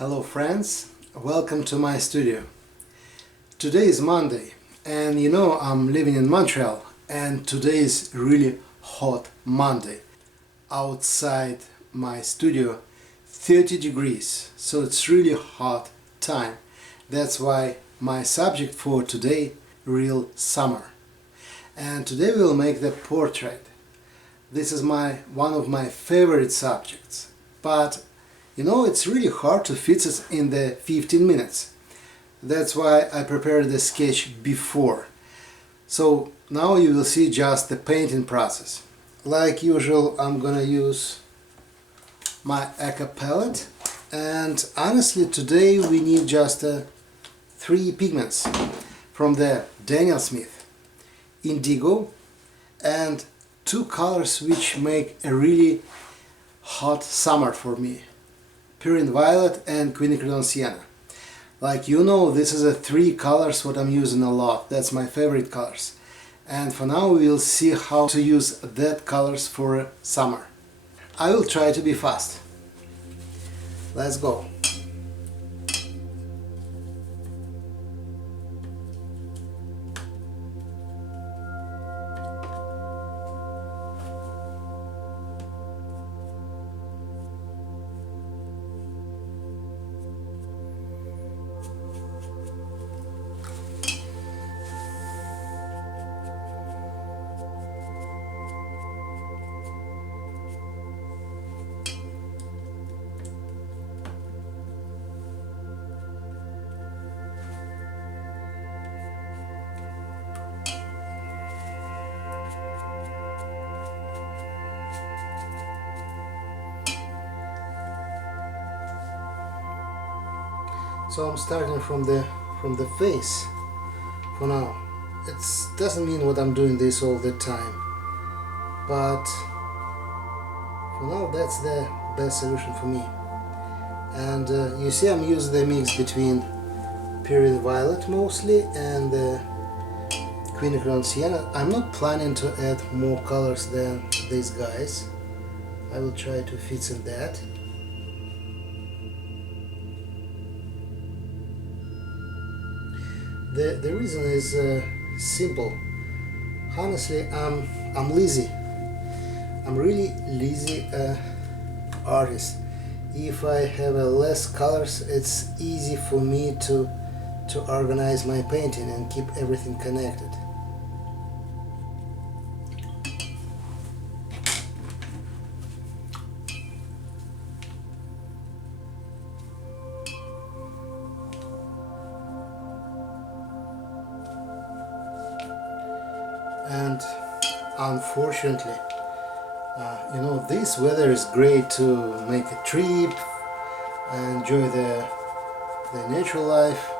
Hello friends, welcome to my studio. Today is Monday and you know I'm living in Montreal and today is really hot Monday. Outside my studio 30 degrees, so it's really hot time. That's why my subject for today, real summer. And today we'll make the portrait. This is one of my favorite subjects, but you know, it's really hard to fit it in the 15 minutes. That's why I prepared the sketch before. So now you will see just the painting process. Like usual, I'm gonna use my Aqua palette, and honestly today we need just 3 pigments from the Daniel Smith, Indigo, and 2 colors which make a really hot summer for me. Perylene Violet and Quinacridone Sienna. Like you know, this is 3 colors what I'm using a lot. That's my favorite colors. And for now we will see how to use that colors for summer. I will try to be fast. Let's go. So I'm starting from the face for now. It doesn't mean what I'm doing this all the time, but for now that's the best solution for me. And you see I'm using the mix between Perylene Violet mostly and Quinacridone Sienna. I'm not planning to add more colors than these guys. I will try to fit in that. The reason is simple. Honestly, I'm lazy. I'm really lazy artist. If I have less colors, it's easy for me to organize my painting and keep everything connected. And unfortunately, you know, this weather is great to make a trip, enjoy the natural life,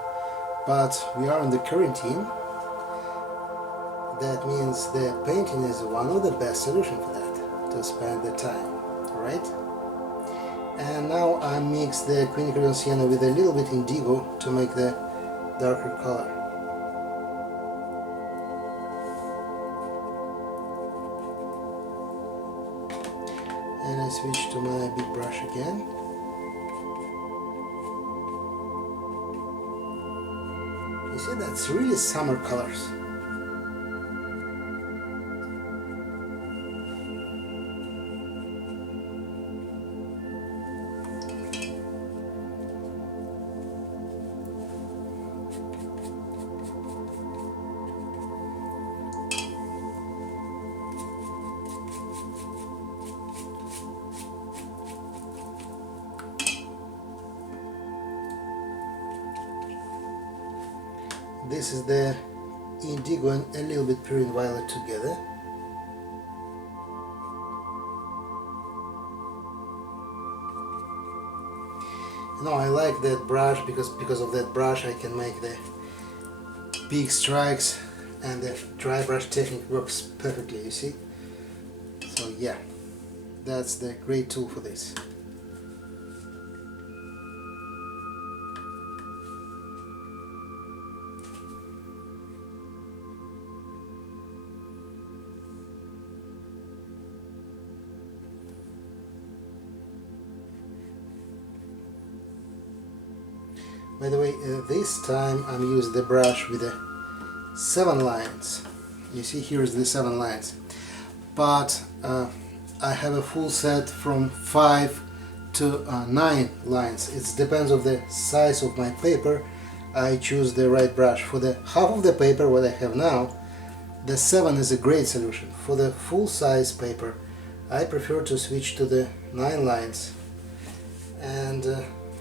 but we are in the quarantine. That means the painting is one of the best solutions for that, to spend the time, right? And now I mix the Quinacridone Sienna with a little bit Indigo to make the darker color. And I switch to my big brush again. You see, that's really summer colors. This is the Indigo and a little bit Perylene Violet together. No, I like that brush because of that brush I can make the big strikes, and the dry brush technique works perfectly, you see? So yeah, that's the great tool for this. By the way, this time I'm using the brush with the 7 lines. You see, here's the 7 lines. But I have a full set from 5 to 9 lines. It depends on the size of my paper. I choose the right brush. For the half of the paper what I have now, the 7 is a great solution. For the full size paper I prefer to switch to the 9 lines, and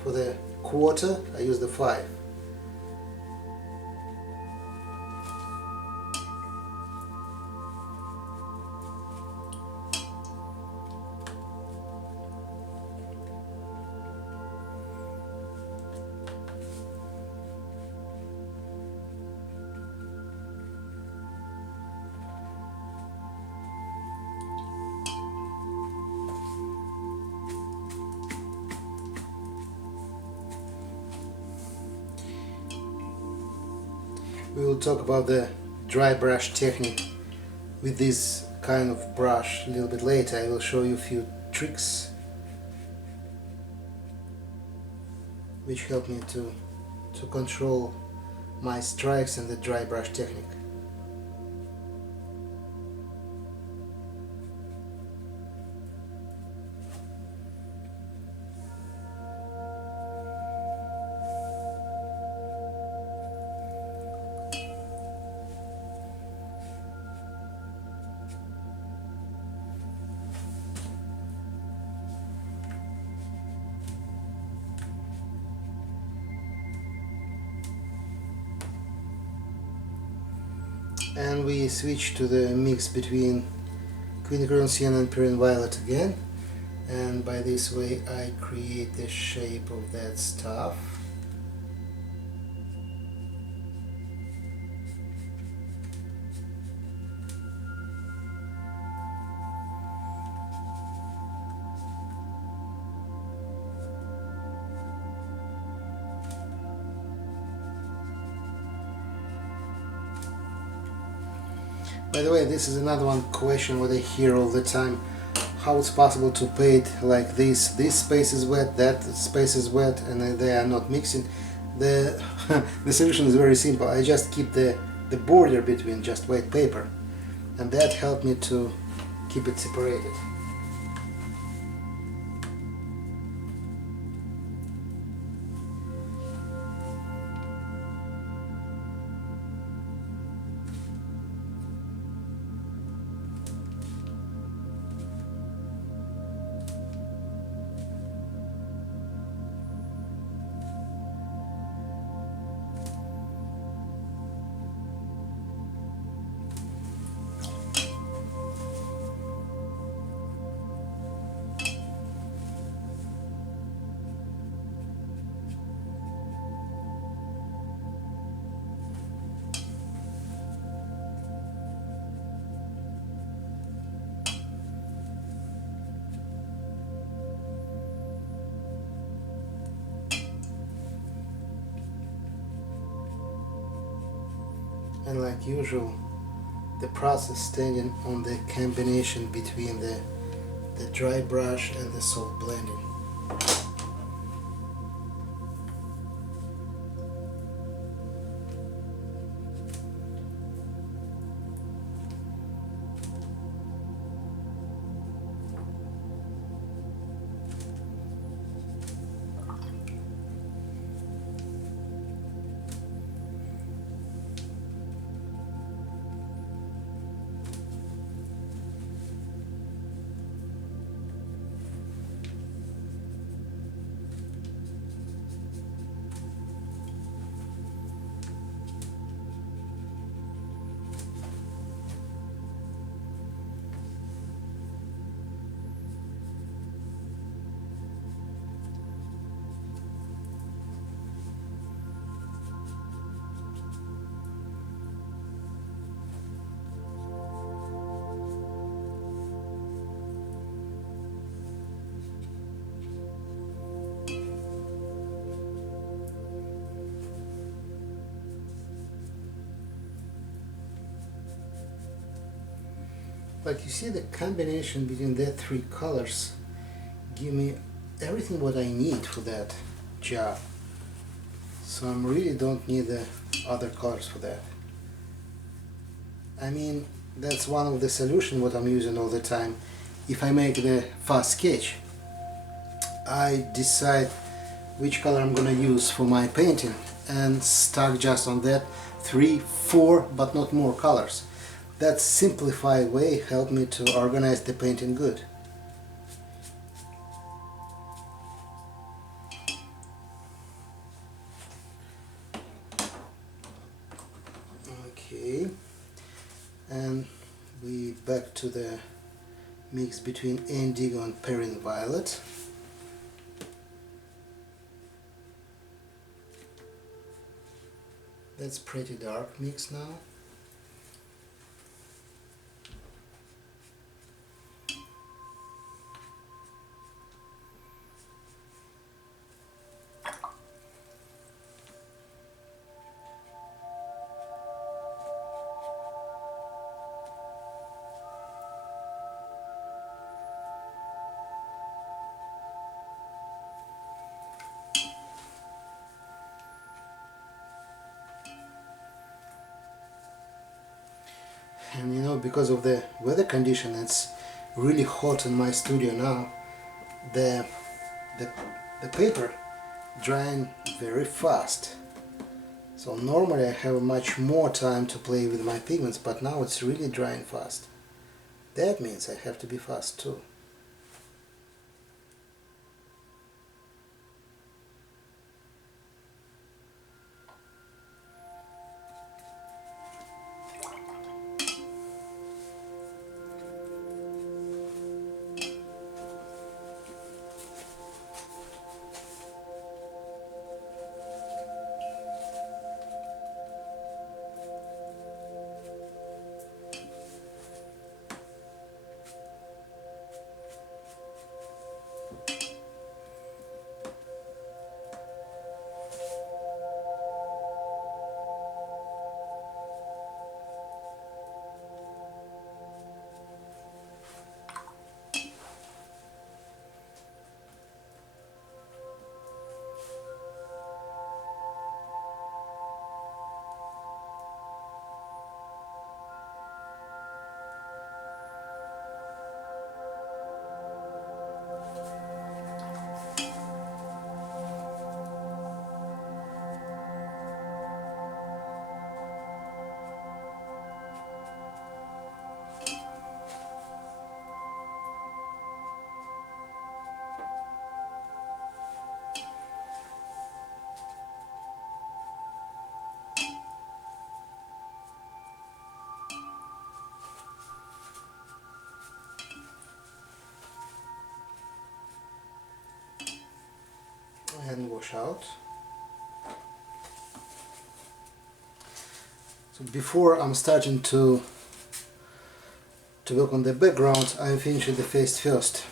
for the quarter I use the 5. We will talk about the dry brush technique with this kind of brush a little bit later. I will show you a few tricks which help me to control my strikes and the dry brush technique. And we switch to the mix between Quinacridone Sienna and Perylene Violet again, and by this way I create the shape of that stuff. By the way, this is another one question what I hear all the time. How it's possible to paint like this? This space is wet, that space is wet, and they are not mixing. The solution is very simple. I just keep the border between just white paper, and that helped me to keep it separated. And like usual, the process standing on the combination between the dry brush and the soft blending. But you see, the combination between that 3 colors give me everything what I need for that job. so I really don't need the other colors for that. I mean, that's one of the solutions what I'm using all the time. If I make the fast sketch, I decide which color I'm gonna use for my painting and stuck just on that 3, 4 but not more colors. That simplified way helped me to organize the painting good. Okay, and we back to the mix between Indigo and Perylene Violet. That's pretty dark mix now. And you know, because of the weather condition, it's really hot in my studio now. The paper drying very fast. So normally I have much more time to play with my pigments, but now it's really drying fast. That means I have to be fast too. And wash out. So before I'm starting to work on the background, I'm finishing the face first.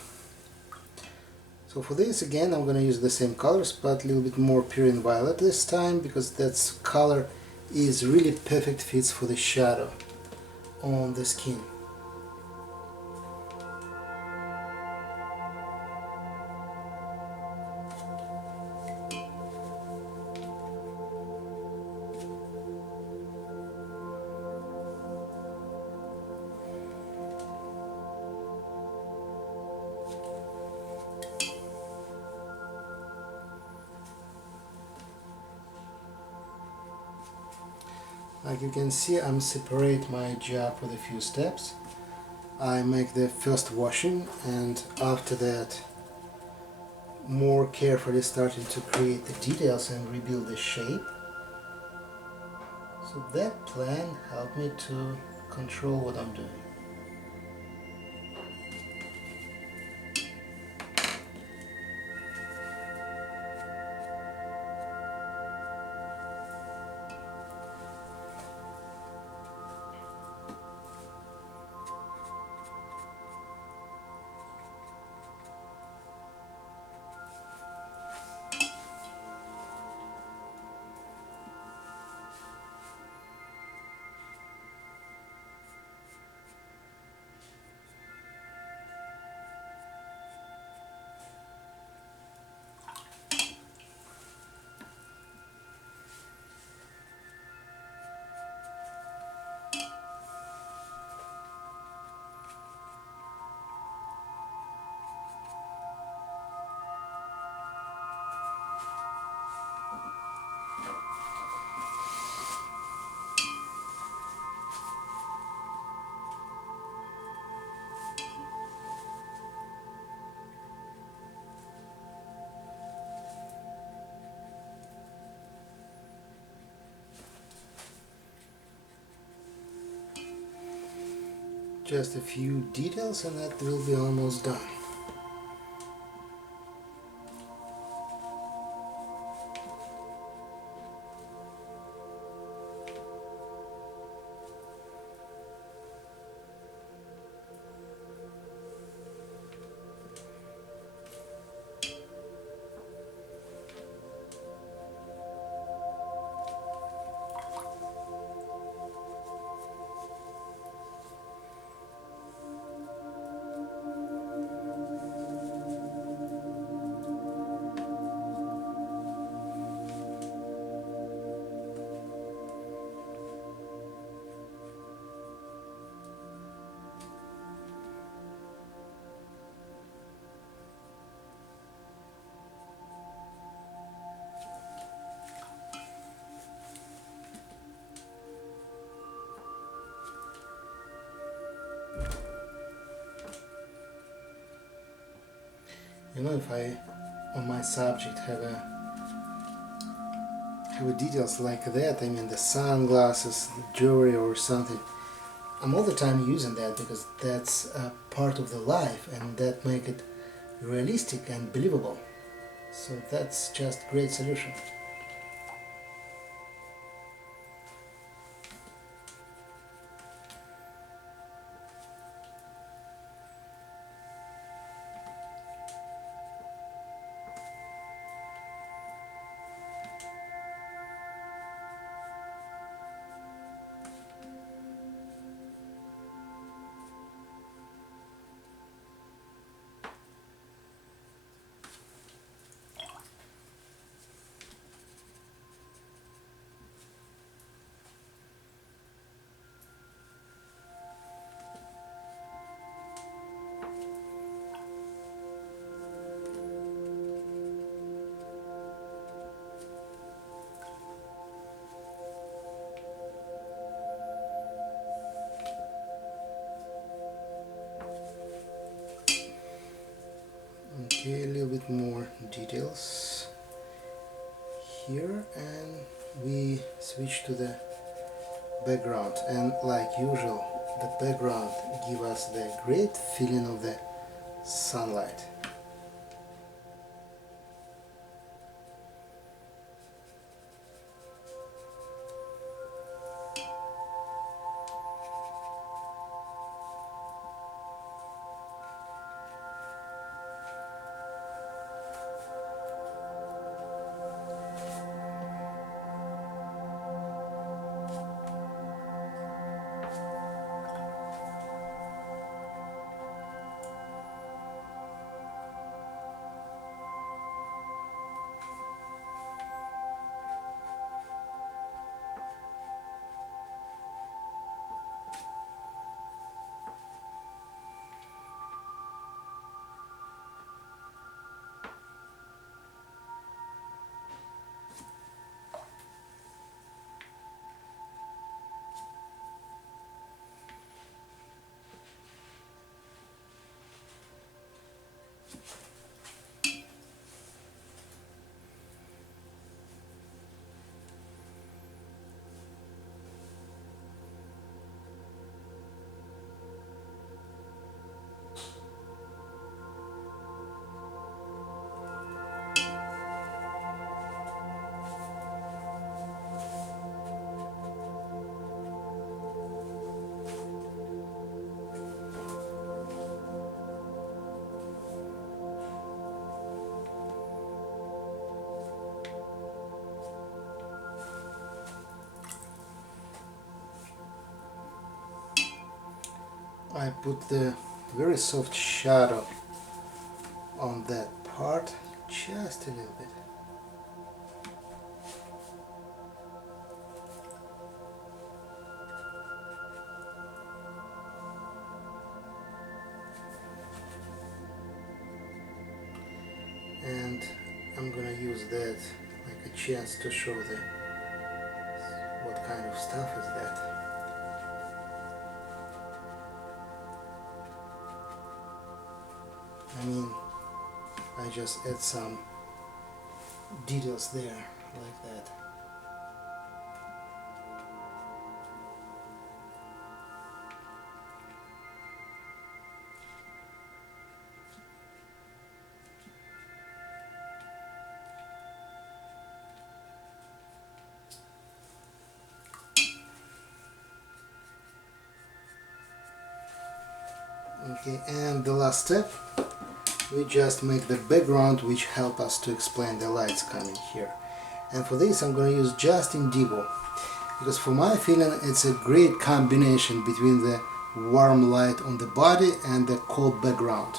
So for this again I'm gonna use the same colors, but a little bit more Perylene Violet this time, because that color is really perfect fits for the shadow on the skin. Like you can see, I'm separate my job with a few steps. I make the first washing, and after that more carefully starting to create the details and rebuild the shape. So that plan helped me to control what I'm doing. Just a few details and that will be almost done. You know, if I on my subject have a details like that, I mean the sunglasses, jewelry or something, I'm all the time using that because that's a part of the life and that make it realistic and believable. So that's just great solution. Okay, a little bit more details here and we switch to the background, and like usual the background give us the great feeling of the sunlight. I put the very soft shadow on that part, just a little bit. And I'm gonna use that like a chance to show the what kind of stuff is that. I mean, I just add some details there like that. Okay, and the last step, we just make the background which help us to explain the lights coming here. And for this I'm going to use just Indigo, because for my feeling it's a great combination between the warm light on the body and the cold background.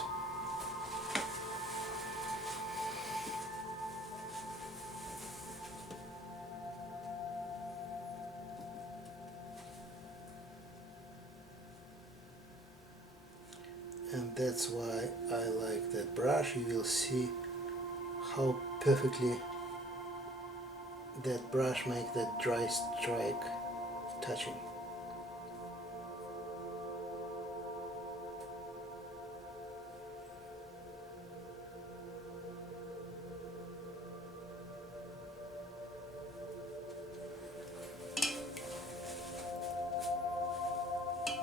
And that's why I like that brush. You will see how perfectly that brush makes that dry strike touching.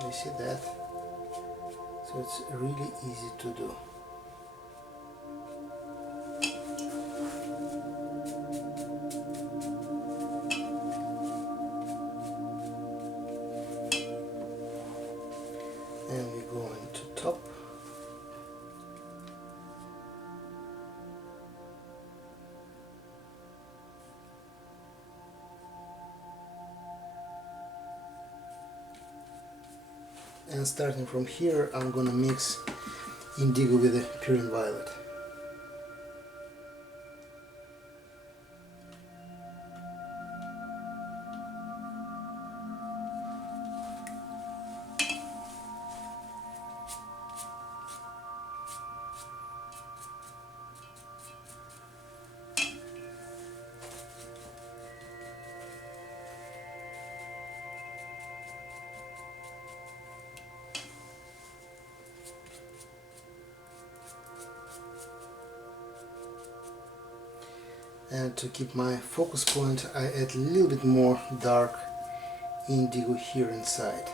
You see that? So it's really easy to do. And we go into top. And starting from here, I'm gonna mix Indigo with the Perylene Violet. And to keep my focus point, I add a little bit more dark indigo here inside.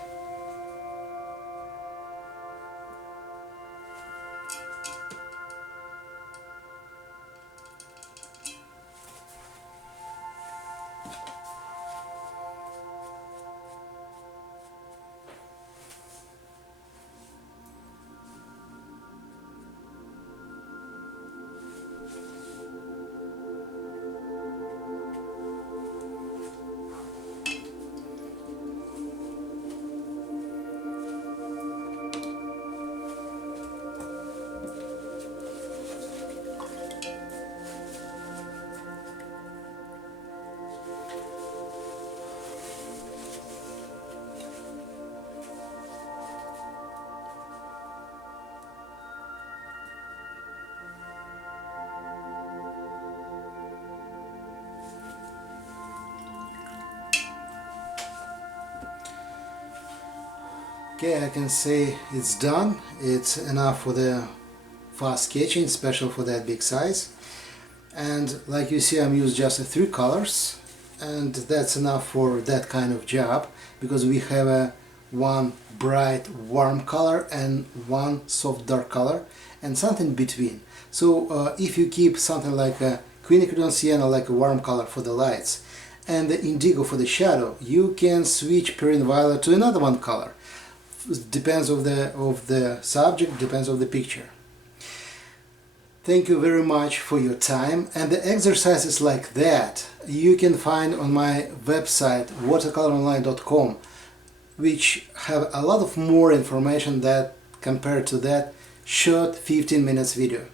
Okay, I can say it's done. It's enough for the fast sketching, special for that big size. And like you see, I'm used just 3 colors, and that's enough for that kind of job, because we have a one bright warm color and one soft dark color and something between. So if you keep something like a Quinacridone Sienna, like a warm color for the lights, and the Indigo for the shadow, you can switch Perylene Violet to another one color. Depends of the subject, depends on the picture. Thank you very much for your time, and the exercises like that you can find on my website watercoloronline.com, which have a lot of more information that compared to that short 15 minutes video.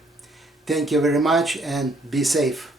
Thank you very much and be safe.